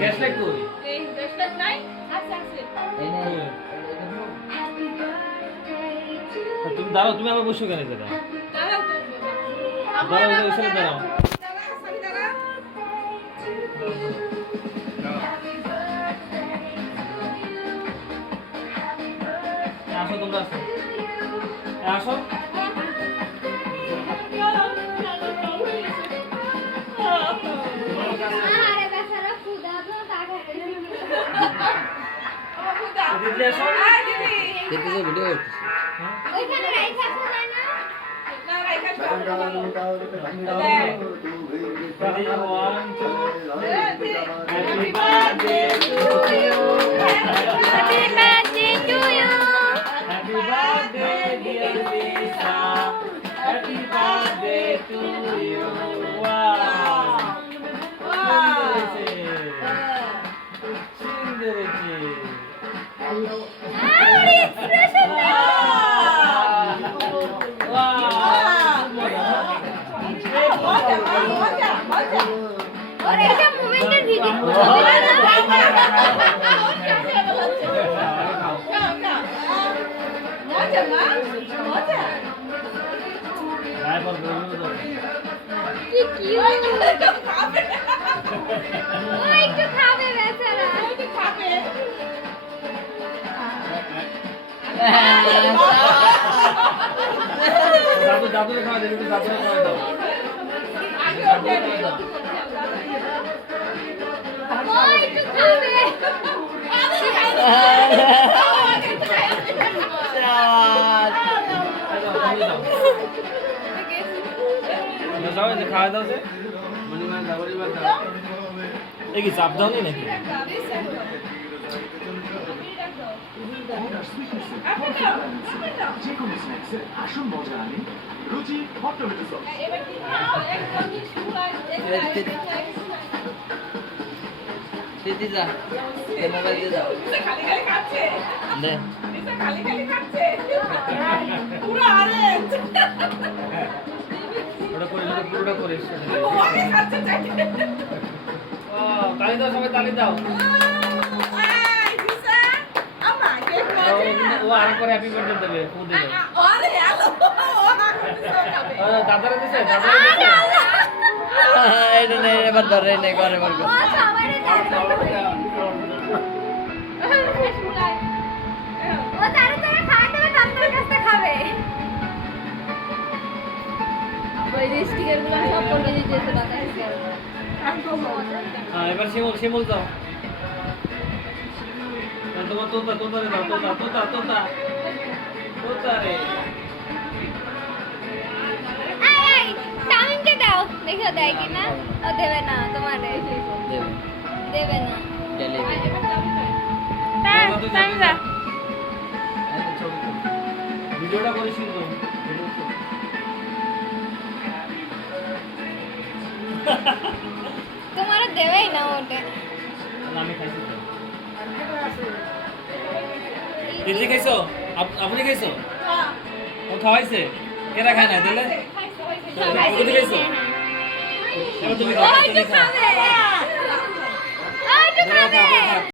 Gas light কই? এই gas light নাই? আছে আছে। এই নে। তুমি দাঁড়াও, তুমি আবার বসো কেন দাদা? দাঁড়াও তো। দাঁড়াও, ওই সাইডে দাঁড়াও। আসো তোমরা আসো। আসো। আরে বেচারা খুদা তো টাকা দিদি আসো। দিদি যে ভিডিও করতেছে ওইখানে রাইখা আসা যায় না না রাইখা সব Ready, 1, 2. Happy birthday to you. Happy birthday to you Happy birthday, dear Lisa. Happy birthday to you. Wow. সুন্দর আর এক্সপ্রেশন ওরে এটা মোমেন্টের ভিডিও কি কিউট ও একটু খাবে বেচারা দাদু দাদুরে খাওয়া দেবে, একটু দাদুরে খাওয়া দাও। ও একটু খাবে যাও, এই যে খাওয়া দাও যে। এই কি চাপ দাও নি নাকি? যেকোনো স্ন্যাক্সের আসল মজা আনে রুচি হট টমেটো সস। দিদি যা এই মোবাইল দিয়ে যাও খালি খালি খাচ্ছে দে খালি খালি খাচ্ছে পুরো অরেঞ্জ ওটা করে দিলে পুরোটা করে ওকে খাচ্ছে চাইতে ও তালি দাও, সবাই তালি দাও। আই দিশা আমা কেক ও আর করে হ্যাপি বার্থডে দেবে, ও দেবে। আরে আলো ও না করতে খাবে দাদারা দিছে, দাদারা দিছে। এটা নেই এবার ধরে নেই ঘরে বলবো ও সবারই ও তারে তারে খাওয়াতে হবে তার কাছে খাবে ওই স্টিকার গুলো সব পড়ে যেতে বাতাসে হ্যাঁ, এবার শিমুল শিমুল দাও। তোমার তোতা তোতা দাও, তোতা তোতা তোতা তোতা রে। এই তামিনকে দাও দেখো দেয় কিনা ও দেবে না তোমার দেবে না ডেলিভারি তামিন যা ভিডিওটা করিস কিন্তু তোমার দেবেই না ওটা আমি খাইছি তো। দিদি খাইছো? আপনি খাইছো? ও খাওয়াইছে? কেরা খায় না দিলে? তুমি খাইছো? এবার তুমি খাও, ওই তুমি তো খাও। খাবে ওই তো খাবে